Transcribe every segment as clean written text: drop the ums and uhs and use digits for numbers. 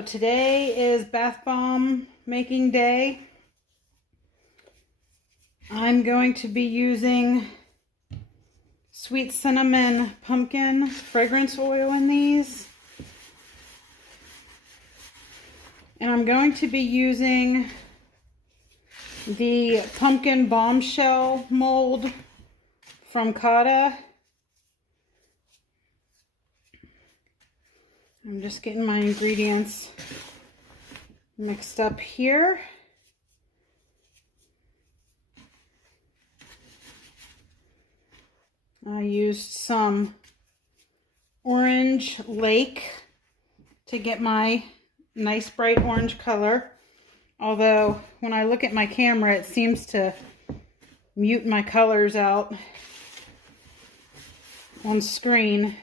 So today is bath bomb making day. I'm going to be using sweet cinnamon pumpkin fragrance oil in these. And I'm going to be using the pumpkin bombshell mold from Kata. I'm just getting my ingredients mixed up here. I used some orange lake to get my nice bright orange color. Although when I look at my camera, it seems to mute my colors out on screen.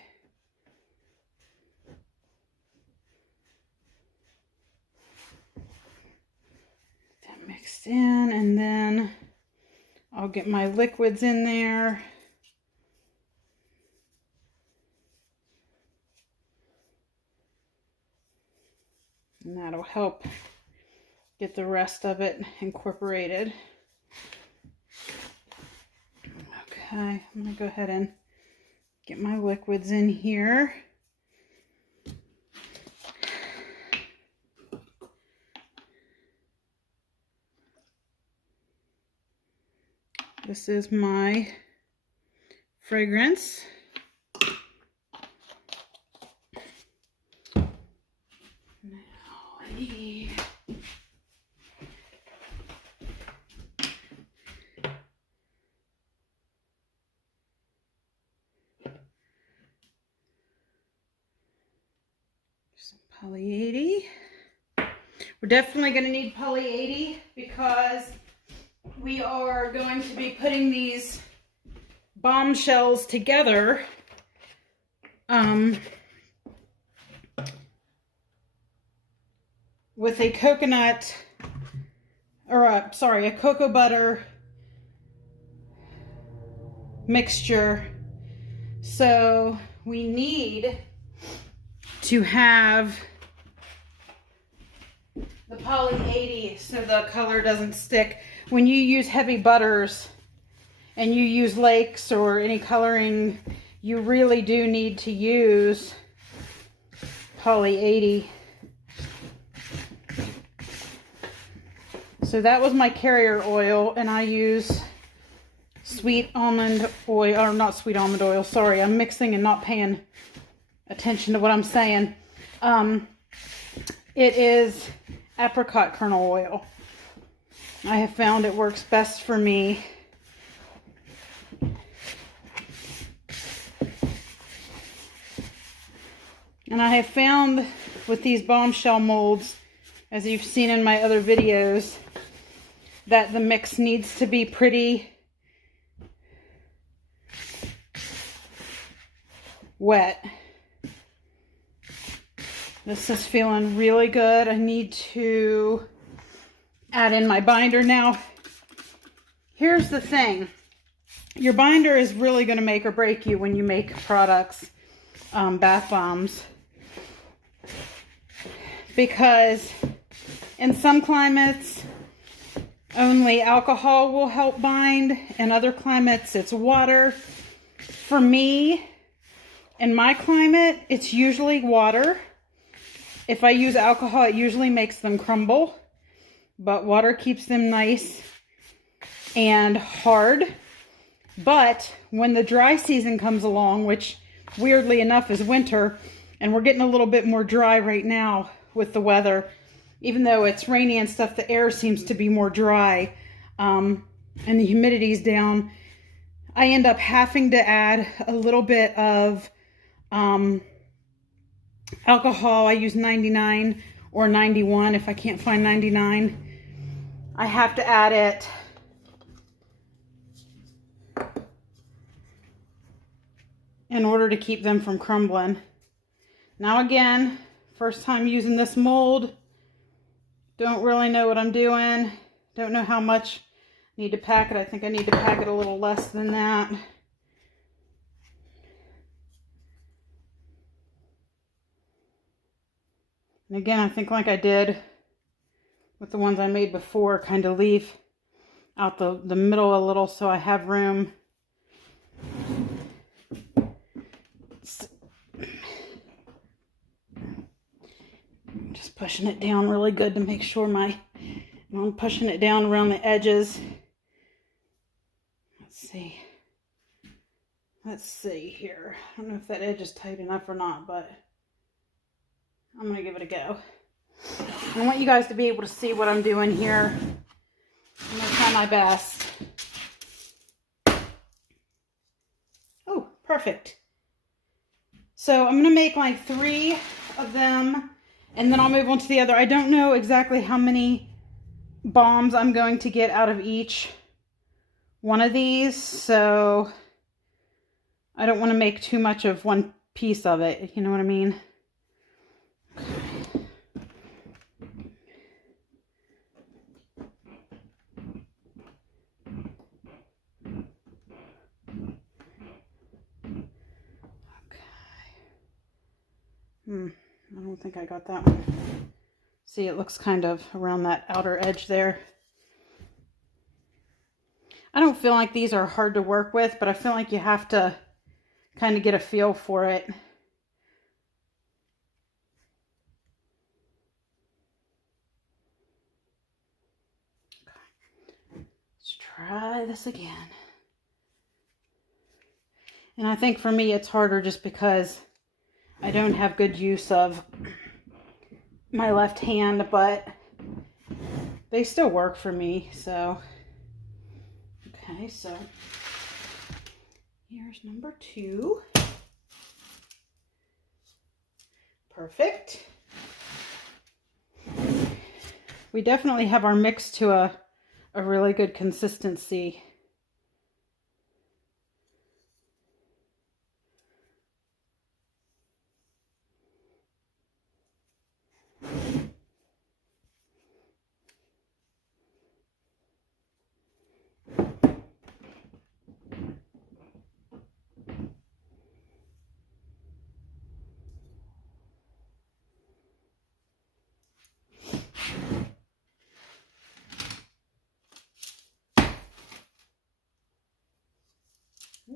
That mixed in, and then I'll get my liquids in there. And that'll help get the rest of it incorporated. Okay, I'm going to go ahead and get my liquids in here. This is my fragrance. Some poly 80. We're definitely going to need poly 80 because we are going to be putting these bombshells together with a coconut, or a cocoa butter mixture. So we need to have the poly 80 so the color doesn't stick. When you use heavy butters and you use lakes or any coloring, you really do need to use poly 80. So that was my carrier oil, and I use sweet almond oil, or not sweet almond oil, sorry, I'm mixing and not paying attention to what I'm saying. It is apricot kernel oil. I have found it works best for me. And I have found with these bombshell molds, as you've seen in my other videos, that the mix needs to be pretty wet. This is feeling really good. I need to add in my binder. Now, here's the thing. Your binder is really going to make or break you when you make products, bath bombs. Because in some climates, only alcohol will help bind. In other climates, it's water. For me, in my climate, it's usually water. If I use alcohol, it usually makes them crumble. But water keeps them nice and hard. But when the dry season comes along, which weirdly enough is winter, and we're getting a little bit more dry right now with the weather, even though it's rainy and stuff, the air seems to be more dry, and the humidity's down. I end up having to add a little bit of alcohol. I use 99 or 91 if I can't find 99. I have to add it in order to keep them from crumbling. Now again, first time using this mold. Don't really know what I'm doing. Don't know how much I need to pack it. I think I need to pack it a little less than that. And again, I think like I did with the ones I made before, kind of leave out the middle a little so I have room. Just pushing it down really good to make sure I'm pushing it down around the edges. Let's see here. I don't know if that edge is tight enough or not, but I'm going to give it a go. I want you guys to be able to see what I'm doing here. I'm going to try my best. Oh, perfect. So I'm going to make like 3 of them, and then I'll move on to the other. I don't know exactly how many bombs I'm going to get out of each one of these, so I don't want to make too much of one piece of it, you know what I mean? I don't think I got that one. See, it looks kind of around that outer edge there. I don't feel like these are hard to work with, but I feel like you have to kind of get a feel for it. Okay. Let's try this again. And I think for me it's harder just because I don't have good use of my left hand, but they still work for me, so. Okay, so here's number 2. Perfect. We definitely have our mix to a really good consistency.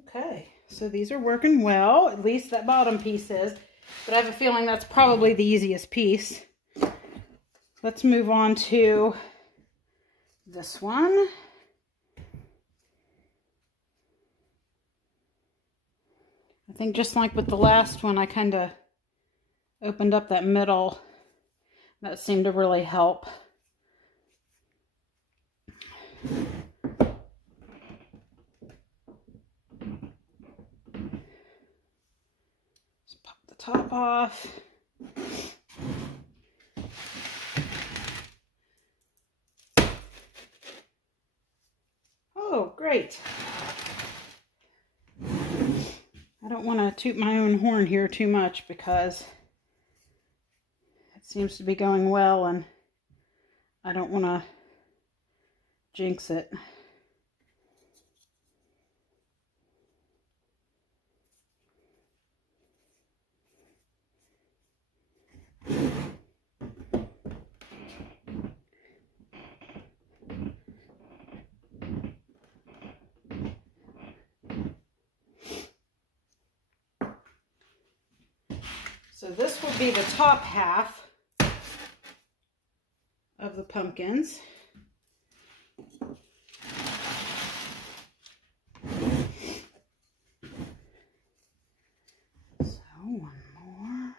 Okay, so these are working well, at least that bottom piece is, but I have a feeling that's probably the easiest piece. Let's move on to this one. I think just like with the last one, I kind of opened up that middle. That seemed to really help. Top off. Oh, great. I don't want to toot my own horn here too much because it seems to be going well and I don't want to jinx it. So this will be the top half of the pumpkins. So one more.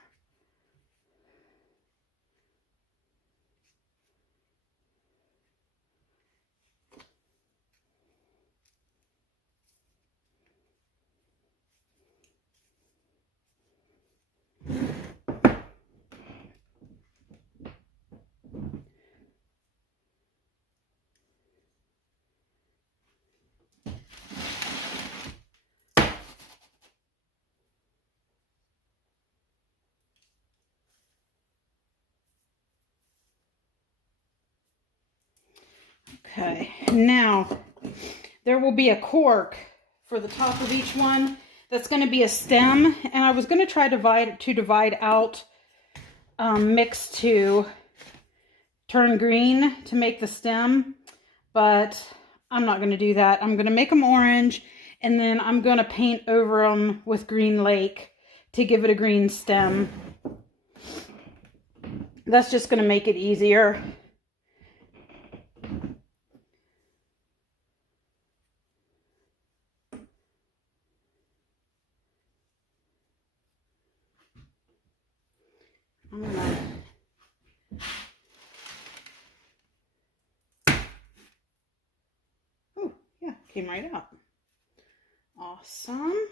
Okay, now there will be a cork for the top of each one. That's going to be a stem, and I was going to try to divide out mix to turn green to make the stem, but I'm not going to do that. I'm going to make them orange, and then I'm going to paint over them with green lake to give it a green stem. That's just going to make it easier. Oh, yeah, came right out. Awesome.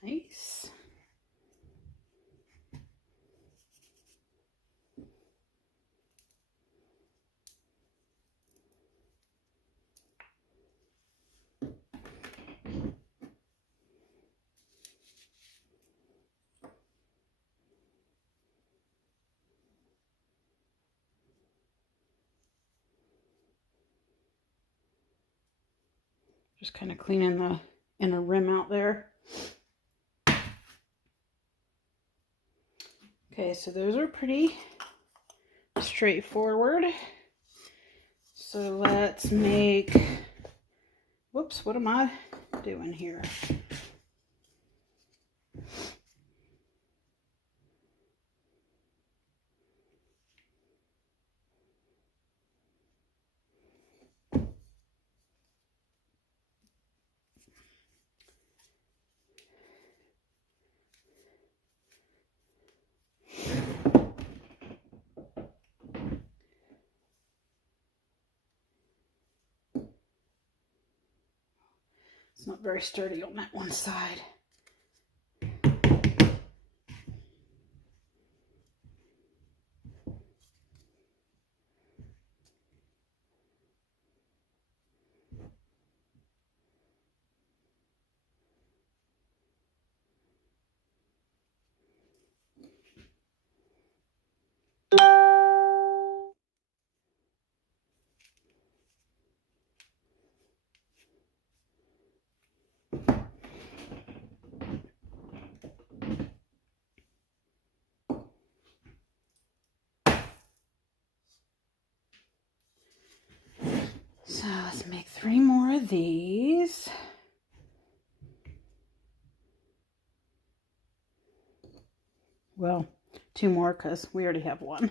Nice. Just kind of cleaning the inner rim out there. Okay, so those are pretty straightforward. So let's make, whoops, what am I doing here? It's not very sturdy on that one side. So let's make 3 more of these. Well, 2 more because we already have one.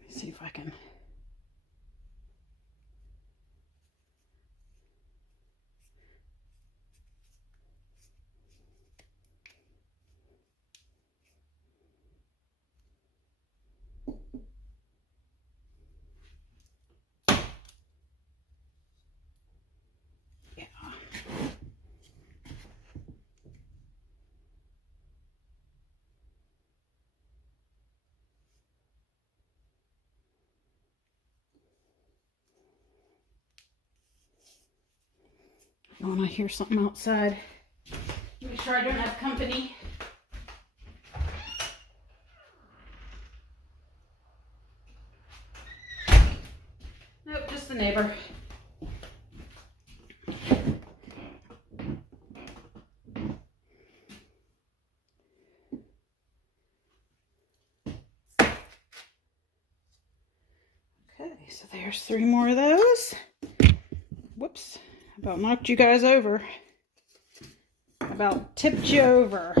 Let's see if I can. Yeah. When I hear something outside, make sure I don't have company. Nope, just the neighbor. Okay, so there's 3 more of those. Whoops, about knocked you guys over. About tipped you over.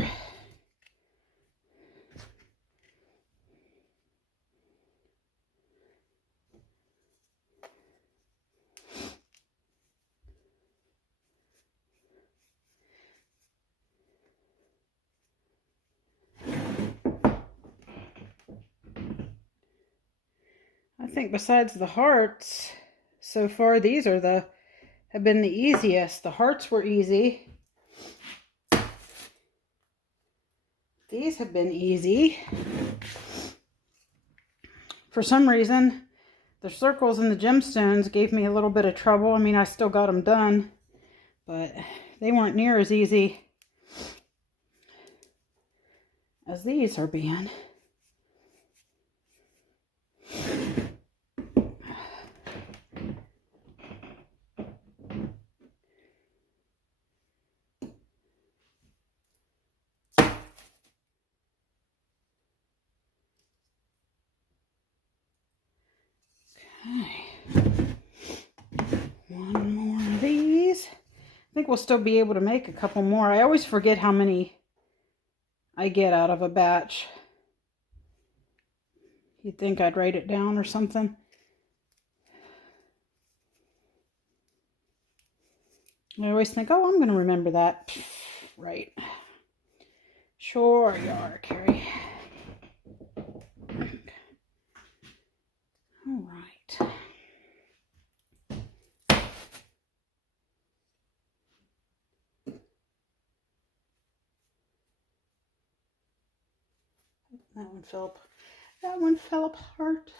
think besides the hearts, so far these are have been the easiest. The hearts were easy. These have been easy. For some reason, the circles and the gemstones gave me a little bit of trouble. I mean, I still got them done, but they weren't near as easy as these are being. Okay. One more of these. I think we'll still be able to make a couple more. I always forget how many I get out of a batch. You'd think I'd write it down or something. I always think, oh, I'm going to remember that. Right. Sure you are, Carrie. All right. That one fell apart.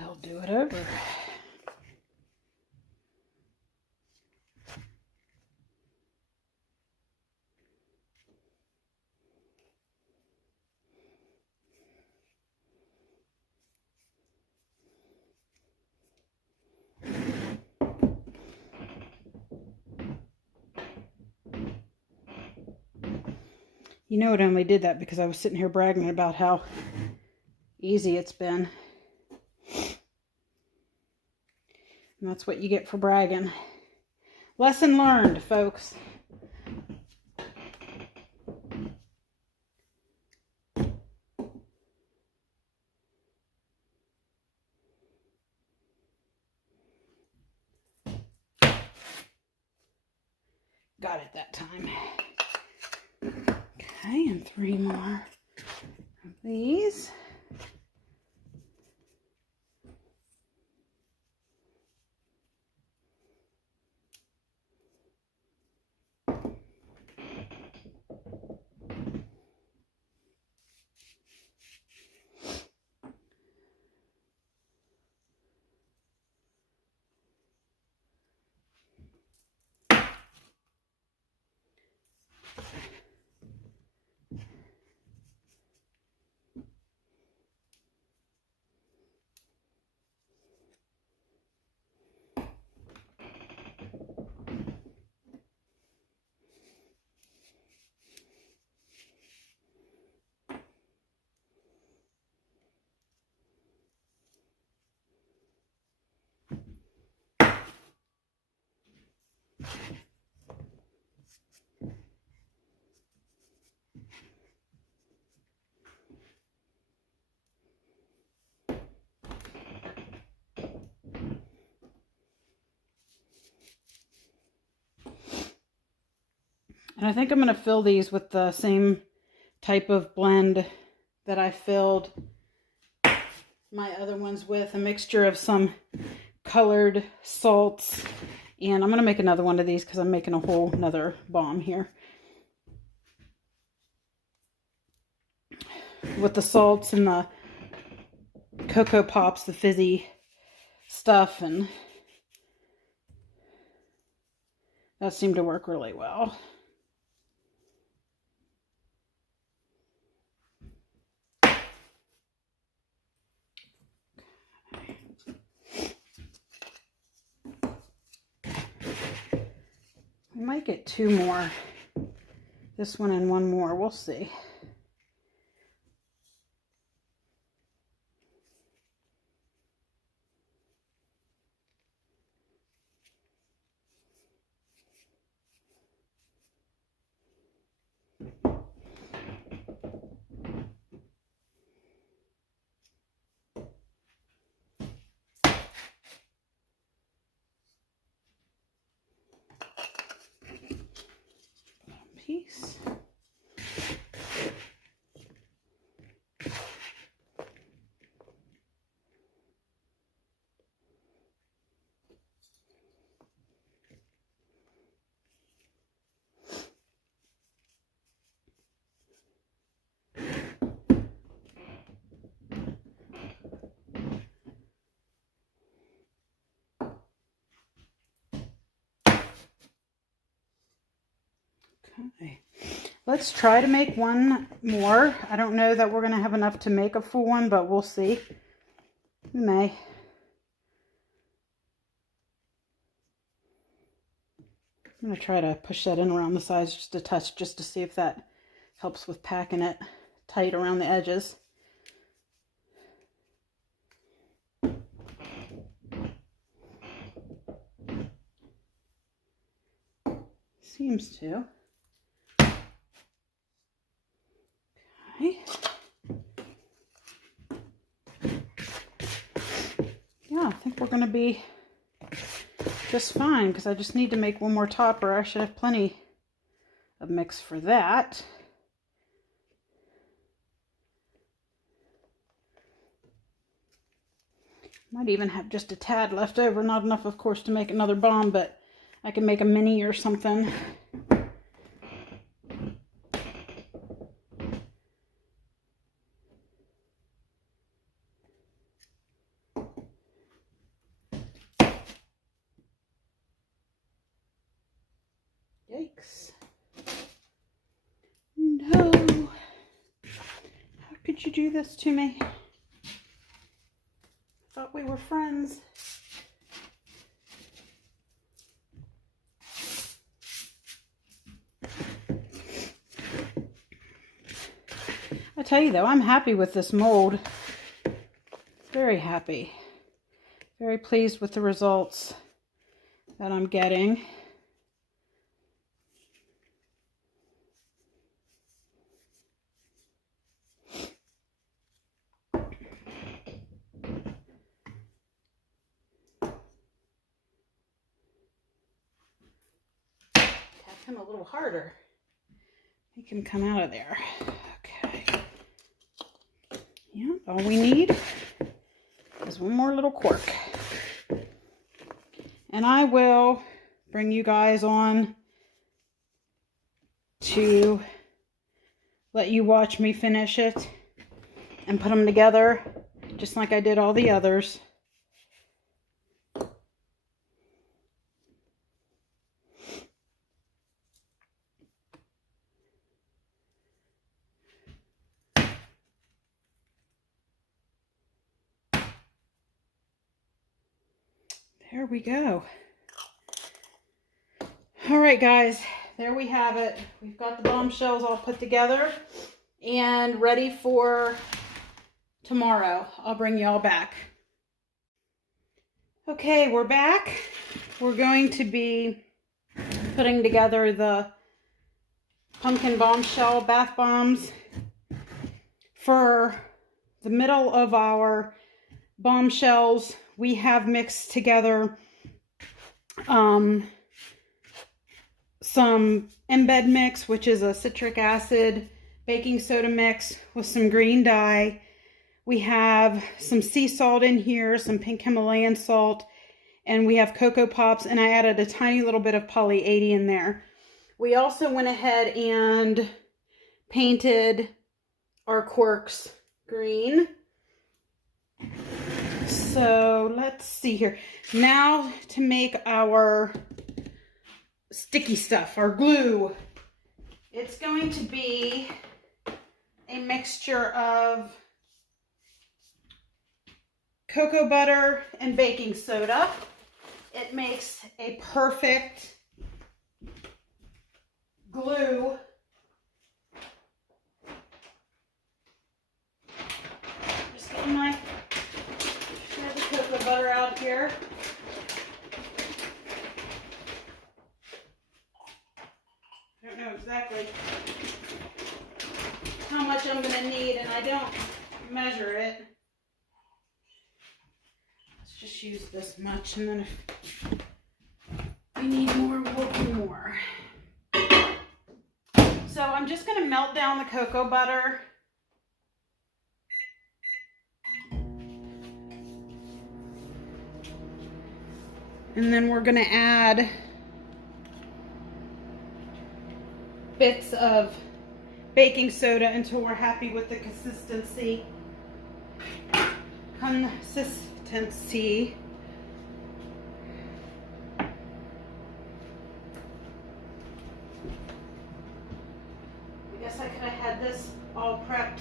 I'll do it over. You know it only did that because I was sitting here bragging about how easy it's been. And that's what you get for bragging. Lesson learned, folks. Got it that time. Okay, and 3 more of these. And I think I'm going to fill these with the same type of blend that I filled my other ones with. A mixture of some colored salts. And I'm going to make another one of these because I'm making a whole nother bomb here. With the salts and the Cocoa Pops, the fizzy stuff. And that seemed to work really well. I might get 2 more. This one and 1 more. We'll see. Okay. Let's try to make one more. I don't know that we're going to have enough to make a full one, but we'll see. We may. I'm going to try to push that in around the sides just a touch, just to see if that helps with packing it tight around the edges. Seems to. Okay. Yeah, I think we're going to be just fine, because I just need to make one more topper. I should have plenty of mix for that. Might even have just a tad left over. Not enough, of course, to make another bomb, but I can make a mini or something. Yikes. No. How could you do this to me? I thought we were friends. I tell you though, I'm happy with this mold. Very happy. Very pleased with the results that I'm getting. Him a little harder. He can come out of there. Okay. Yeah, all we need is one more little cork. And I will bring you guys on to let you watch me finish it and put them together just like I did all the others. There we go. All right, guys, there we have it. We've got the bombshells all put together and ready for tomorrow. I'll bring you all back. Okay, we're back. We're going to be putting together the pumpkin bombshell bath bombs. For the middle of our bombshells, we have mixed together some embed mix, which is a citric acid baking soda mix with some green dye. We have some sea salt in here, some pink Himalayan salt, and we have Cocoa Pops, and I added a tiny little bit of Poly 80 in there. We also went ahead and painted our corks green. So let's see here. Now to make our sticky stuff, our glue. It's going to be a mixture of cocoa butter and baking soda. It makes a perfect glue. Just getting my cocoa butter out here. I don't know exactly how much I'm going to need, and I don't measure it. Let's just use this much, and then if we need more, we'll do more. So I'm just going to melt down the cocoa butter. And then we're going to add bits of baking soda until we're happy with the consistency. had this all prepped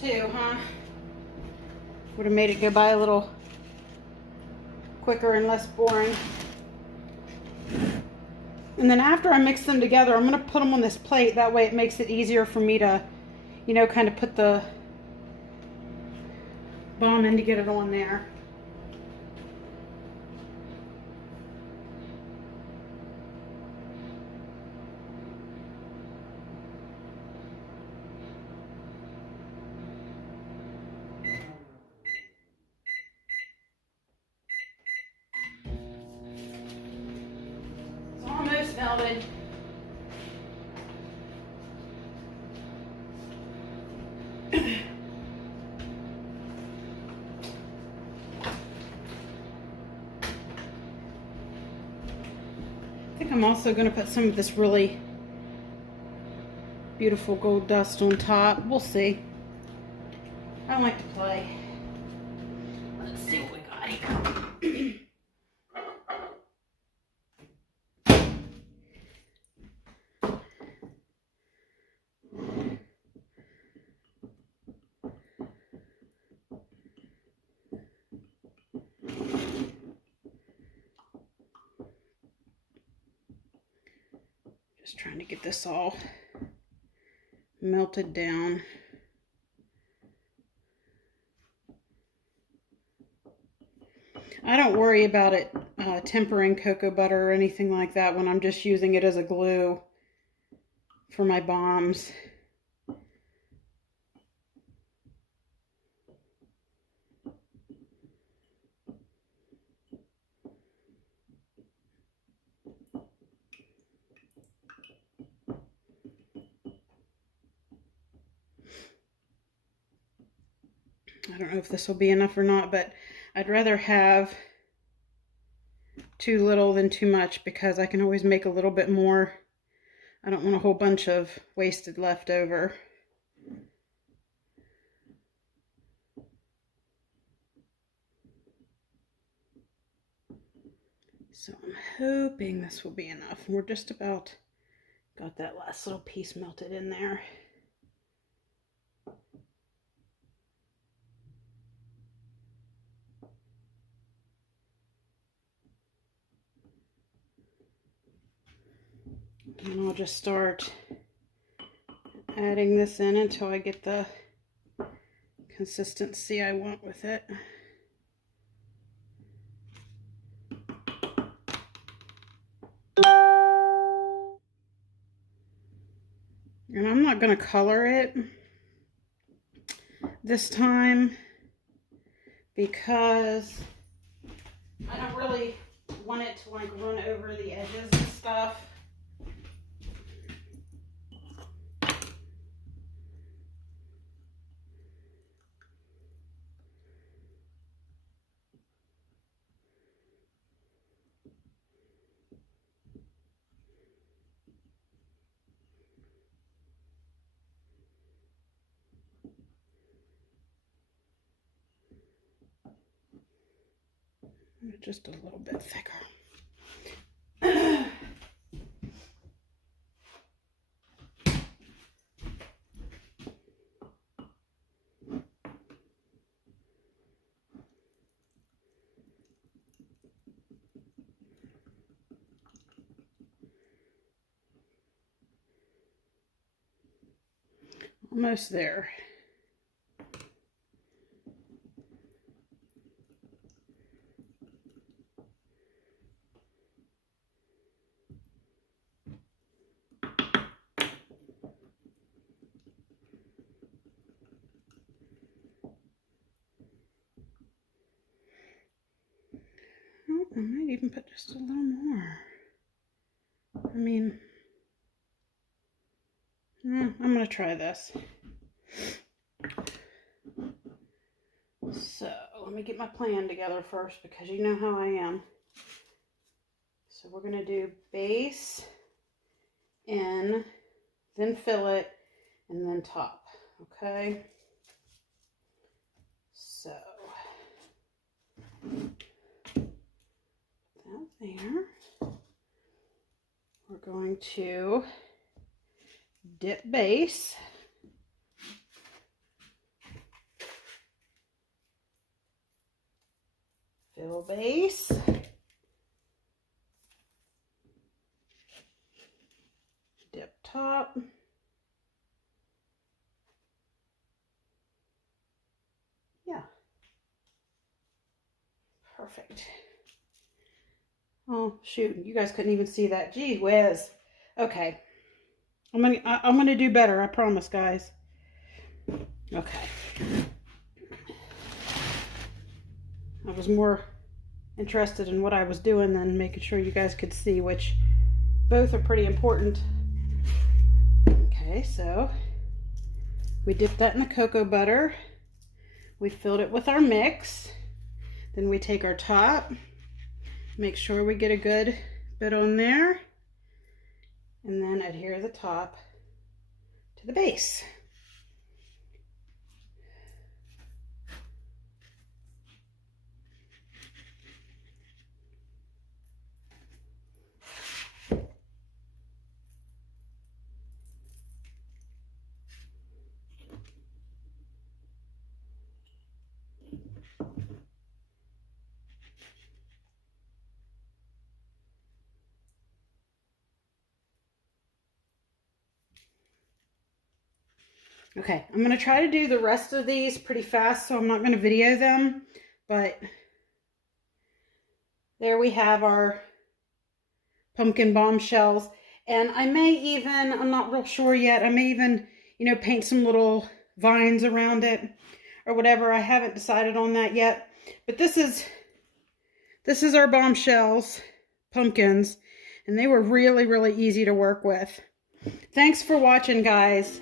too, huh? Would have made it go by a little quicker and less boring. And then after I mix them together, I'm going to put them on this plate. That way it makes it easier for me to, you know, kind of put the bomb in to get it on there. It's almost melted. I think I'm also going to put some of this really beautiful gold dust on top. We'll see. I like to play. Let's see what we got here. Just trying to get this all melted down. I don't worry about it tempering cocoa butter or anything like that when I'm just using it as a glue for my bombs. I don't know if this will be enough or not, but I'd rather have too little than too much because I can always make a little bit more. I don't want a whole bunch of wasted leftover. So I'm hoping this will be enough. We're just about got that last little piece melted in there. And I'll just start adding this in until I get the consistency I want with it. And I'm not going to color it this time because I don't really want it to like run over the edges and stuff. Just a little bit thicker. Almost there. Oh, I might even put just a little more. I mean, I'm going to try this. So, let me get my plan together first because you know how I am. So, we're going to do base, in, then fillet, and then top. Okay? So, that there. We're going to dip base. Fill base. Dip top. Yeah. Perfect. Oh, shoot. You guys couldn't even see that. Gee whiz. Okay. I'm gonna do better. I promise, guys. Okay. I was more interested in what I was doing than making sure you guys could see, which both are pretty important. Okay, so we dipped that in the cocoa butter. We filled it with our mix. Then we take our top, make sure we get a good bit on there, and then adhere the top to the base. Okay, I'm going to try to do the rest of these pretty fast, so I'm not going to video them, but there we have our pumpkin bombshells. And I may even, I'm not real sure yet, I may even, paint some little vines around it or whatever. I haven't decided on that yet, but this is our bombshells, pumpkins, and they were really, really easy to work with. Thanks for watching, guys.